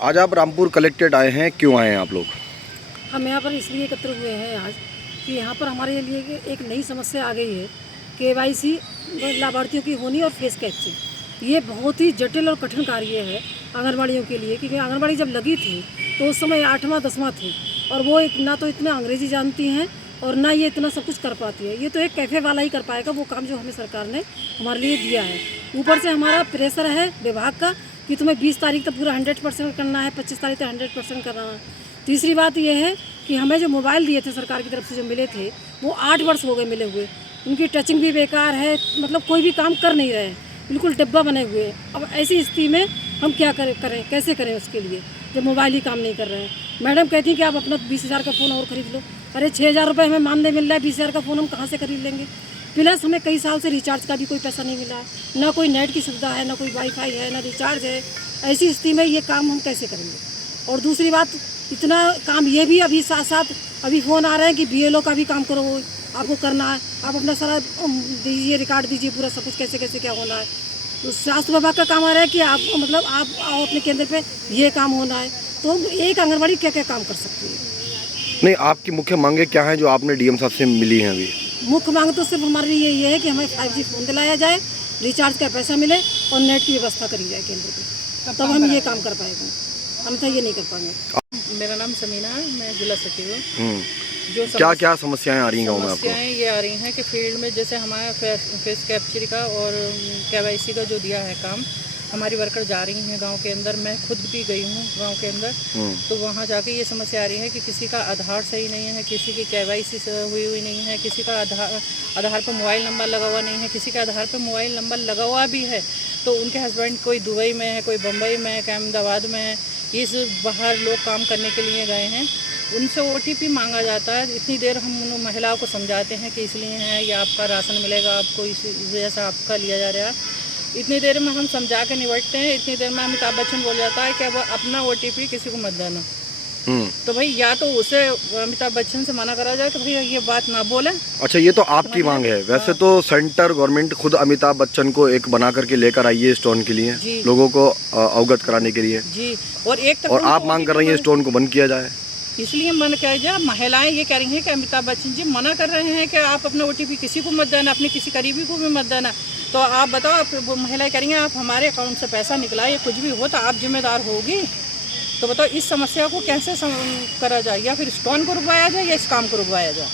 आज आप रामपुर कलेक्टेड आए हैं, क्यों आए हैं आप लोग? हम यहाँ पर इसलिए एकत्र हुए हैं आज कि यहाँ पर हमारे लिए एक नई समस्या आ गई है। KYC लाभार्थियों की होनी और फेस कैप्चर, ये बहुत ही जटिल और कठिन कार्य है आंगनबाड़ियों के लिए, क्योंकि आंगनबाड़ी जब लगी थी तो उस समय 8वां 10वां थी और वो ना तो इतना अंग्रेजी जानती हैं और ना ये इतना सब कुछ कर पाती है। ये तो एक कैफ़े वाला ही कर पाएगा वो काम जो हमें सरकार ने हमारे लिए दिया है। ऊपर से हमारा प्रेशर है विभाग का कि तुम्हें 20 तारीख तक पूरा 100% करना है, 25 तारीख तक 100% करना है। तीसरी बात यह है कि हमें जो मोबाइल दिए थे सरकार की तरफ से जो मिले थे वो 8 वर्ष हो गए मिले हुए, उनकी टचिंग भी बेकार है, मतलब कोई भी काम कर नहीं रहे हैं, बिल्कुल डिब्बा बने हुए हैं। अब ऐसी स्थिति में हम क्या करें कैसे करें उसके लिए जब मोबाइल ही काम नहीं कर रहे हैं। मैडम कहती हैं कि आप अपना 20,000 का फ़ोन और ख़रीद लो। अरे 6,000 रुपये हमें मानदेय मिल रहा है, 20,000 का फ़ोन हम कहाँ से खरीद लेंगे? प्लस हमें कई साल से रिचार्ज का भी कोई पैसा नहीं मिला है, ना कोई नेट की सुविधा है, ना कोई वाईफाई है, ना रिचार्ज है। ऐसी स्थिति में ये काम हम कैसे करेंगे? और दूसरी बात, इतना काम ये भी अभी साथ साथ अभी फ़ोन आ रहे हैं कि BLO का भी काम करो, आपको करना है, आप अपना सारा दीजिए, रिकॉर्ड दीजिए पूरा सब कुछ कैसे कैसे क्या होना है। तो स्वास्थ्य विभाग का काम आ रहा है कि आप मतलब आप आओ अपने केंद्र पे, ये काम होना है। तो एक आंगनबाड़ी क्या क्या काम कर सकती है? नहीं, आपकी मुख्य मांगे क्या हैं जो आपने DM साहब से मिली हैं अभी? मुख्य मांग तो सिर्फ हमारे लिए ये है कि हमें 5G फ़ोन दिलाया जाए, रिचार्ज का पैसा मिले और नेट की व्यवस्था करी जाए केंद्र पे, तब हम ये काम कर पाएंगे, अन्यथा ये नहीं कर पाएंगे। मेरा नाम समीना है, मैं जिला सचिव हूँ। जो क्या क्या समस्याएं आ रही हैं गाँव में आपको? समस्याएं ये आ रही हैं कि फील्ड में जैसे हमारा फेस कैप्चर का और KYC का जो दिया है काम, हमारी वर्कर जा रही हैं गांव के अंदर। मैं खुद भी गई हूँ गांव के अंदर, तो वहाँ जाके ये समस्या आ रही है कि किसी का आधार सही नहीं है, किसी की KYC हुई नहीं है, किसी का आधार पर मोबाइल नंबर लगा हुआ नहीं है, किसी का आधार पर मोबाइल नंबर लगा हुआ भी है तो उनके हस्बैंड कोई दुबई में है, कोई बम्बई में है, कोई अहमदाबाद में है। ये सब बाहर लोग काम करने के लिए गए हैं, उनसे OTP मांगा जाता है। इतनी देर हम उन महिलाओं को समझाते हैं कि इसलिए है, या आपका राशन मिलेगा आपको, इस वजह से आपका लिया जा रहा है। इतनी देर में हम समझा के निपटते हैं, इतनी देर में अमिताभ बच्चन बोल जाता है कि अब अपना OTP किसी को मत देना। तो भाई या तो उसे अमिताभ बच्चन से मना करा जाए कि भाई ये बात ना बोले। अच्छा, ये तो आपकी मांग है। वैसे तो सेंटर गवर्नमेंट खुद अमिताभ बच्चन को एक बना करके लेकर आई है स्टोन के लिए, लोगों को अवगत कराने के लिए जी। और आप मांग कर रही हैं स्टोन को बंद किया जाए, इसलिए मन कह जाए। महिलाएं ये कह रही हैं कि अमिताभ बच्चन जी मना कर रहे हैं कि आप अपना OTP किसी को मत देना, अपने किसी करीबी को भी मत देना। तो आप बताओ, आप महिलाएं कह रही हैं आप हमारे अकाउंट से पैसा निकलाए, कुछ भी हो तो आप जिम्मेदार होगी। तो बताओ इस समस्या को कैसे करा जाए, या फिर स्टोन को रुकवाया जाए या इस काम को रुकवाया जाए?